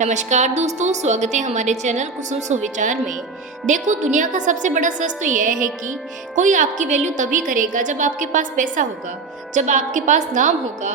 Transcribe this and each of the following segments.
नमस्कार दोस्तों, स्वागत है हमारे चैनल कुसुम सुविचार में। देखो, दुनिया का सबसे बड़ा सच तो यह है कि कोई आपकी वैल्यू तभी करेगा जब आपके पास पैसा होगा, जब आपके पास नाम होगा।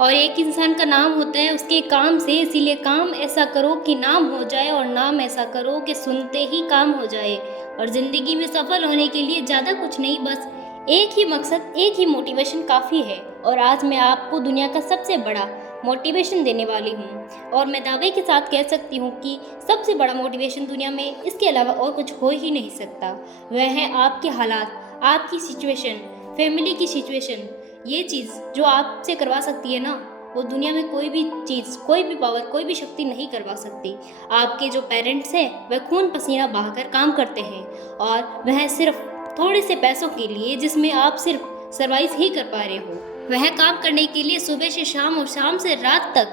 और एक इंसान का नाम होता है उसके काम से, इसीलिए काम ऐसा करो कि नाम हो जाए और नाम ऐसा करो कि सुनते ही काम हो जाए। और ज़िंदगी में सफल होने के लिए ज़्यादा कुछ नहीं, बस एक ही मकसद, एक ही मोटिवेशन काफ़ी है। और आज मैं आपको दुनिया का सबसे बड़ा मोटिवेशन देने वाली हूँ, और मैं दावे के साथ कह सकती हूँ कि सबसे बड़ा मोटिवेशन दुनिया में इसके अलावा और कुछ हो ही नहीं सकता। वह है आपके हालात, आपकी सिचुएशन, फैमिली की सिचुएशन। ये चीज़ जो आपसे करवा सकती है ना, वो दुनिया में कोई भी चीज़, कोई भी पावर, कोई भी शक्ति नहीं करवा सकती। आपके जो पेरेंट्स हैं वह खून पसीना बहाकर काम करते हैं, और वह सिर्फ थोड़े से पैसों के लिए, जिसमें आप सिर्फ सर्वाइव ही कर पा रहे हो, वह काम करने के लिए सुबह से शाम और शाम से रात तक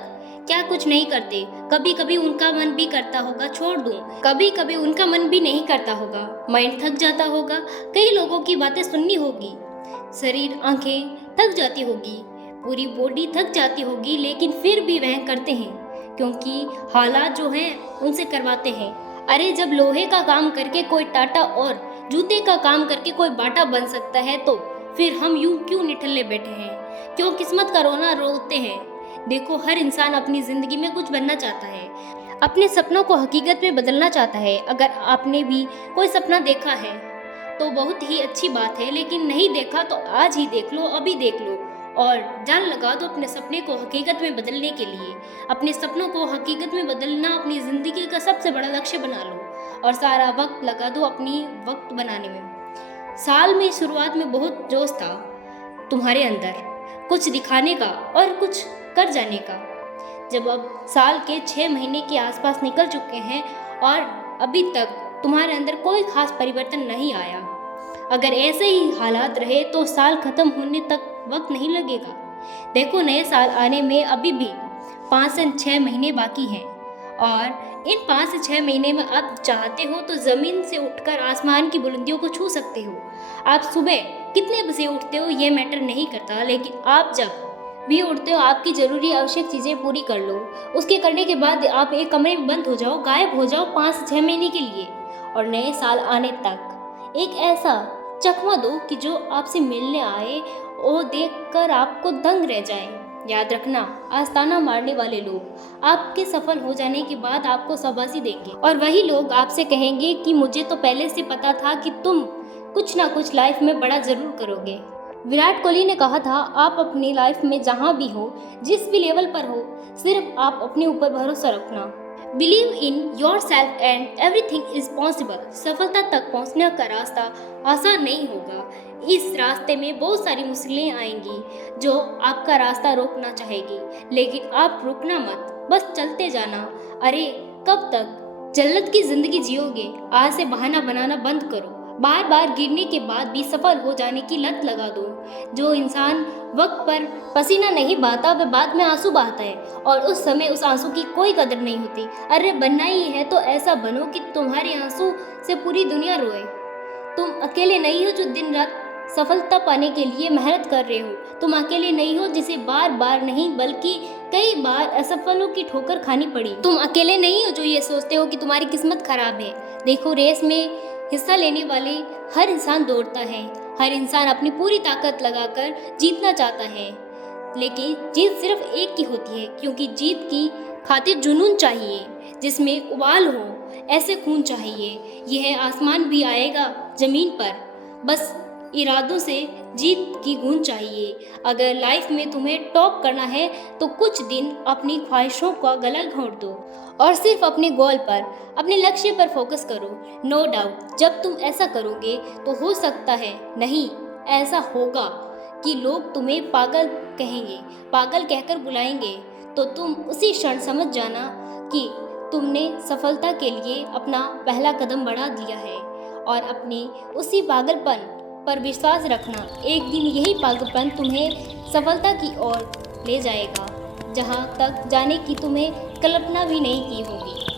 क्या कुछ नहीं करते। कभी कभी उनका मन भी करता होगा छोड़ दूं, कभी कभी उनका मन भी नहीं करता होगा, माइंड थक जाता होगा, कई लोगों की बातें सुननी होगी, शरीर, आंखें थक जाती होगी, पूरी बॉडी थक जाती होगी, लेकिन फिर भी वह करते हैं क्योंकि हालात जो हैं उनसे करवाते हैं। अरे, जब लोहे का काम करके कोई टाटा और जूते का काम करके कोई बाटा बन सकता है, तो फिर हम यूं क्यों निठल्ले बैठे हैं, क्यों किस्मत का रोना रोते हैं। देखो, हर इंसान अपनी ज़िंदगी में कुछ बनना चाहता है, अपने सपनों को हकीकत में बदलना चाहता है। अगर आपने भी कोई सपना देखा है तो बहुत ही अच्छी बात है, लेकिन नहीं देखा तो आज ही देख लो, अभी देख लो, और जान लगा दो अपने सपने को हकीकत में बदलने के लिए। अपने सपनों को हकीकत में बदलना अपनी ज़िंदगी का सबसे बड़ा लक्ष्य बना लो, और सारा वक्त लगा दो अपनी वक्त बनाने में। साल में शुरुआत में बहुत जोश था तुम्हारे अंदर, कुछ दिखाने का और कुछ कर जाने का। जब अब साल के 6 महीने के आसपास निकल चुके हैं और अभी तक तुम्हारे अंदर कोई खास परिवर्तन नहीं आया, अगर ऐसे ही हालात रहे तो साल खत्म होने तक वक्त नहीं लगेगा। देखो, नए साल आने में अभी भी 5 से 6 महीने बाकी हैं, और इन 5 से 6 महीने में आप चाहते हो तो ज़मीन से उठकर आसमान की बुलंदियों को छू सकते हो। आप सुबह कितने बजे उठते हो ये मैटर नहीं करता, लेकिन आप जब भी उठते हो आपकी ज़रूरी आवश्यक चीज़ें पूरी कर लो। उसके करने के बाद आप एक कमरे में बंद हो जाओ, गायब हो जाओ 5 से 6 महीने के लिए, और नए साल आने तक एक ऐसा चकमा दो कि जो आपसे मिलने आए वो देखकर आपको दंग रह जाए। याद रखना, आस्ताना मारने वाले लोग आपके सफल हो जाने के बाद आपको शाबाशी देंगे, और वही लोग आपसे कहेंगे कि मुझे तो पहले से पता था कि तुम कुछ ना कुछ लाइफ में बड़ा ज़रूर करोगे। विराट कोहली ने कहा था, आप अपनी लाइफ में जहाँ भी हो, जिस भी लेवल पर हो, सिर्फ आप अपने ऊपर भरोसा रखना। Believe in your self and everything is possible. सफलता तक पहुँचने का रास्ता आसान नहीं होगा। इस रास्ते में बहुत सारी मुश्किलें आएंगी जो आपका रास्ता रोकना चाहेगी, लेकिन आप रुकना मत, बस चलते जाना। अरे, कब तक जन्नत की ज़िंदगी जियोगे? आज से बहाना बनाना बंद करो। बार बार गिरने के बाद भी सफल हो जाने की लत लगा दो। जो इंसान वक्त पर पसीना नहीं बहाता वह बाद में आंसू बहाता है, और उस समय उस आंसू की कोई कदर नहीं होती। अरे, बनना ही है तो ऐसा बनो कि तुम्हारे आंसू से पूरी दुनिया रोए। तुम अकेले नहीं हो जो दिन रात सफलता पाने के लिए मेहनत कर रहे हो। तुम अकेले नहीं हो जिसे बार बार नहीं बल्कि कई बार असफलों की ठोकर खानी पड़ी। तुम अकेले नहीं हो जो ये सोचते हो कि तुम्हारी किस्मत खराब है। देखो, रेस में हिस्सा लेने वाले हर इंसान दौड़ता है, हर इंसान अपनी पूरी ताकत लगाकर जीतना चाहता है, लेकिन जीत सिर्फ एक की होती है, क्योंकि जीत की खातिर जुनून चाहिए जिसमें उबाल हो, ऐसे खून चाहिए। यह आसमान भी आएगा ज़मीन पर, बस इरादों से जीत की गूंज चाहिए। अगर लाइफ में तुम्हें टॉप करना है तो कुछ दिन अपनी ख्वाहिशों का गला घोंट दो और सिर्फ अपने गोल पर, अपने लक्ष्य पर फोकस करो। नो डाउट, जब तुम ऐसा करोगे तो हो सकता है, नहीं ऐसा होगा कि लोग तुम्हें पागल कहेंगे, पागल कहकर बुलाएंगे, तो तुम उसी क्षण समझ जाना कि तुमने सफलता के लिए अपना पहला कदम बढ़ा दिया है। और अपने उसी पागलपन पर विश्वास रखना, एक दिन यही पागलपन तुम्हें सफलता की ओर ले जाएगा, जहां तक जाने की तुम्हें कल्पना भी नहीं की होगी।